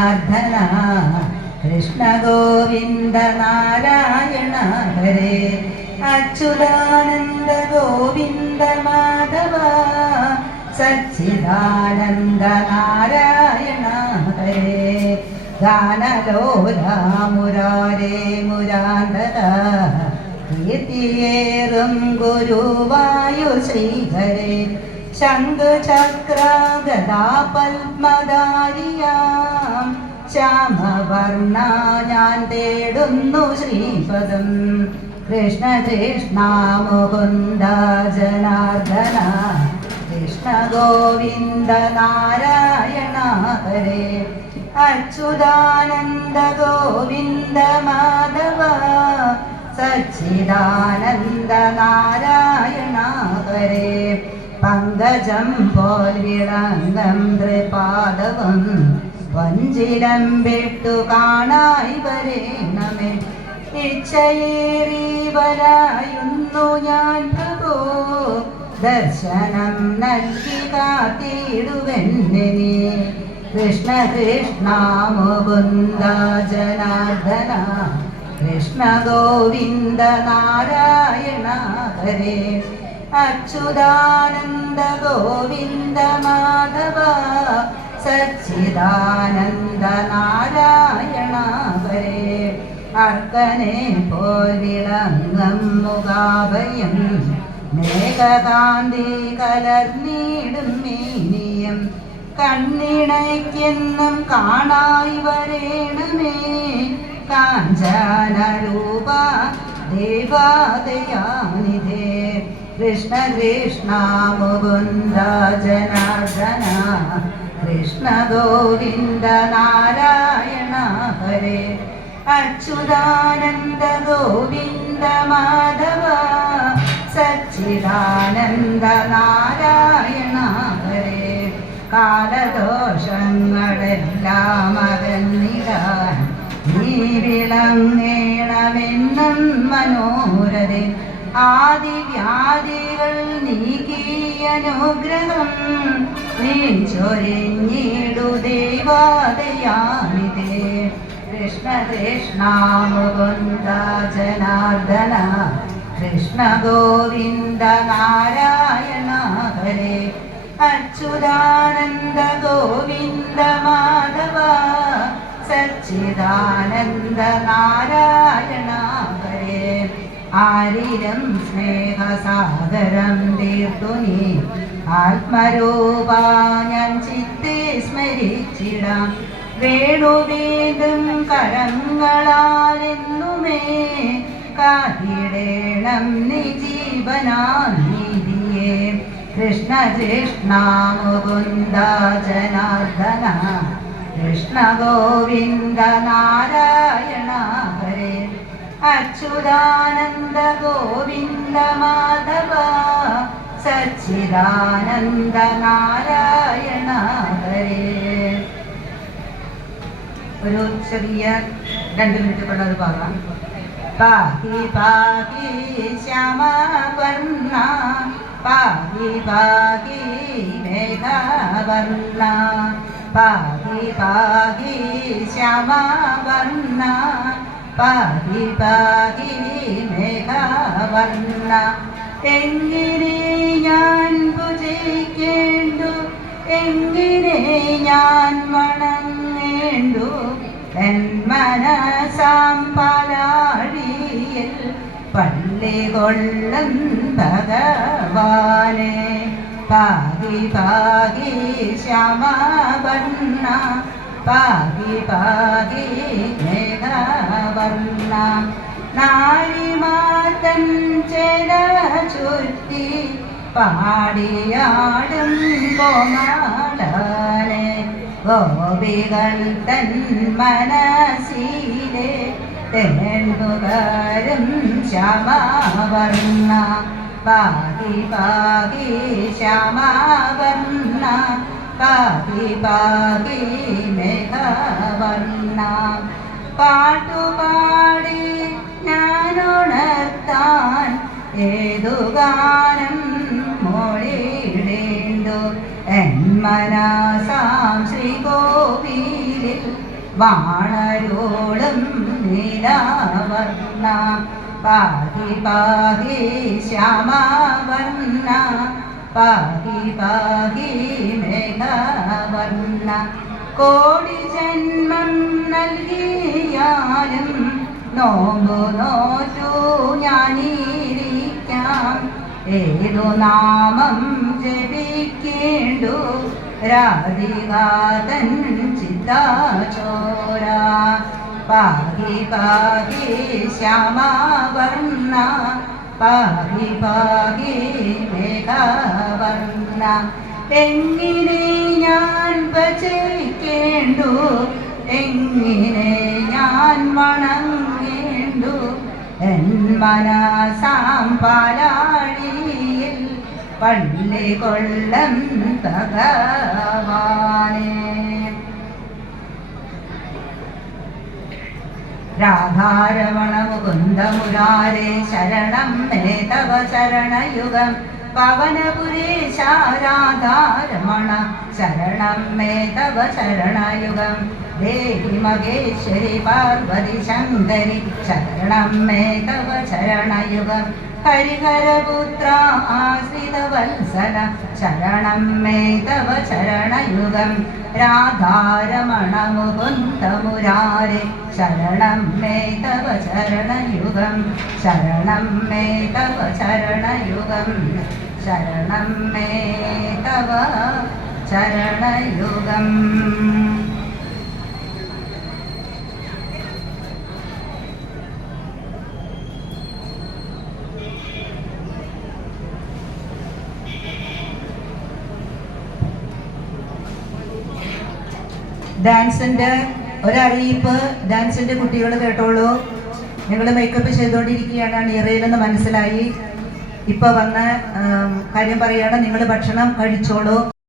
ജനാർദ്ദന കൃഷ്ണ ഗോവിന്ദ നാരായണ ഹരേ അച്യുതാനന്ദ ഗോവിന്ദ മാധവ സച്ചിദാനന്ദ നാരായണ ഹരേ ഗാനലോല മുരാരേ മുരാന്തര കീർത്തിയേറും ഗുരുവായൂർ ശ്രീഹരേ ശംഖചക്ര ഗദാ പത്മധാരിയാം ശ്യാമവർണ്ണ ഞാൻ തേടുന്നു ശ്രീപദം കൃഷ്ണ കൃഷ്ണ മുകുന്ദ ജനാർദ്ദന കൃഷ്ണ ഗോവിന്ദ നാരായണ ഹരേ അച്യുതാനന്ദ ഗോവിന്ദ മാധവ സച്ചിദാനന്ദ നാരായണ ഹരേ പങ്കജം പോൽ വിളങ്ങം ത്രിപാദവം വഞ്ചിലം വിട്ടു കാണായി വരേണമേ ഇച്ഛയേറി വരായുന്നു ഞാൻ പ്രഭോ ദർശനം നൽകി കാത്തിടുവെന്നെ കൃഷ്ണ കൃഷ്ണ മുകുന്ദ ജനാർദ്ദന കൃഷ്ണ ഗോവിന്ദ നാരായണ ഹരേ അച്യുതാനന്ദ ഗോവിന്ദ മാധവ സച്ചിദാനന്ദ നാരായണ ഹരേ അർക്കനെ പോൽ വിളങ്ങം മുഖാഭയം മേഘകാന്തി കലർന്നിടും മേനിയം കണ്ണിണയ്ക്കെന്നും കാണായി വരേണമേ കാഞ്ചന രൂപ ദേവാദയാനിധേ കൃഷ്ണ കൃഷ്ണ മുകുന്ദ ജനാർദ്ദന കൃഷ്ണ ഗോവിന്ദ നാരായണ ഹരേ അച്യുതാനന്ദ ഗോവിന്ദ മാധവ സച്ചിദാനന്ദ നാരായണ ഹരേ കാലദോഷങ്ങളെല്ലാം അകന്നിടാൻ നീ വിളങ്ങേണമെന്നും മനോരഥൻ ആദിവ്യാധികൾ നീക്കിയനുഗ്രഹം നീ ചൊരിഞ്ഞിടു ദൈവാദയാനിതേ കൃഷ്ണ കൃഷ്ണ മുകുന്ദ ജനാർദ്ദന കൃഷ്ണ ഗോവിന്ദ നാരായണ ഹരേ അച്യുതാനന്ദ ഗോവിന്ദ മാധവ സച്ചിദാനന്ദ നാരായണ ഹരേ ആരിരം സ്നേഹസാഗരം തീർത്തു നീ ആത്മരൂപ ഞാൻ ചിത്തെ സ്മരിച്ചിടാം വേണുവേദം കരങ്ങളാലെന്നുമേ കാത്തിടേണം നീ ജീവനാനിധിയേ കൃഷ്ണ കൃഷ്ണ മുകുന്ദ ജനാർദ്ദന കൃഷ്ണ ഗോവിന്ദ നാരായണ ഹരേ അച്യുതാനന്ദ ഗോവിന്ദ മാധവ സച്ചിദാനന്ദ നാരായണ ഹരേ. ഒരു ചെറിയ 2 മിനിറ്റ് കൊണ്ടത് പാകാം. പാഹി പാഹി ശ്യാമവർണ്ണ പാഹി പാഹി മേഘവർണ്ണ പാഹി പാഹി ശ്യാമവർണ്ണ പാഹി പാഹി മേഘവർണ്ണ എങ്ങനെ ഞാൻ പൂജിക്കേണ്ടു എങ്ങനെ ഞാൻ വണങ്ങേണ്ടു എൻ മനസാം പാലാഴിയിൽ പള്ളി കൊള്ളും ഭഗവാനെ പാഹി പാഹി ശ്യാമവർണ്ണ പാഹി പാഹി മേഘവർണ്ണ നാരിമാതൻ ചെല ചുറ്റി പാടിയാടും കോമാളനെ ഗോപികൾ തൻ മനസ്സിലെ തേൻപുകരും ശ്യാമവർണ്ണ പാഹി പാഹി ശ്യാമവർണ്ണ പാഹി പാഹി മേഘവർണ്ണ പാട്ടുപാടി ഞാനുണർത്താൻ ഏതു ഗാനം മൊഴിയിടേണ്ടു എൻ മനസാം ശ്രീകോവിലിൽ വാണരോളും നീലാവർണ്ണ പാഹി പാഹി ശ്യാമാവർണ്ണ പാഹി പാഹി മേഘവർണ്ണ കോടി ജന്മം നൽകിയാലും നോമ്പു നോറ്റു ഞാനിരിക്കാം ഏതു നാമം ജപിക്കേണ്ടു രാധികാതൻ ചിത്താചോര പാഹി പാഹി ശ്യാമാവർണ്ണ പാഹി പാഹി മേഘവർണ്ണ എങ്ങനെ ഞാൻ ഭജിക്കേണ്ടു എങ്ങനെ ഞാൻ വണങ്ങേണ്ടു എൻ മനസാം പാലാഴിയിൽ പള്ളി കൊള്ളം ഭഗവാനേ രാധാരമണ മുകുന്ദ മുരാരേ ശരണം മേ തവ ശരണയുഗം പവനപുരേശ രാധാരമണ ശരണം മേ തവ ശരണയുഗം ദേവി മഹേശ്വരി പാർവതി ശങ്കരി ശരണം മേ തവ ശരണയുഗം ഹരിഹരപുത്ര ആശ്രിതവത്സല ശരണം മേ തവ ശരണയുഗം രാധാരമണ മുകുന്ദ മുരാരേ ശരണം മേ തവ ശരണയുഗം ശരണം മേ തവ ശരണയുഗം ശരണം മേ തവ ശരണയുഗം. ഡാൻസിൻ്റെ ഒരറിയിപ്പ്, ഡാൻസിൻ്റെ കുട്ടികൾ കേട്ടോളൂ. നിങ്ങൾ മേക്കപ്പ് ചെയ്തുകൊണ്ടിരിക്കുകയാണ് നിറയിലെന്ന് മനസ്സിലായി. ഇപ്പോൾ വന്ന കാര്യം പറയുകയാണ്, നിങ്ങൾ ഭക്ഷണം കഴിച്ചോളൂ.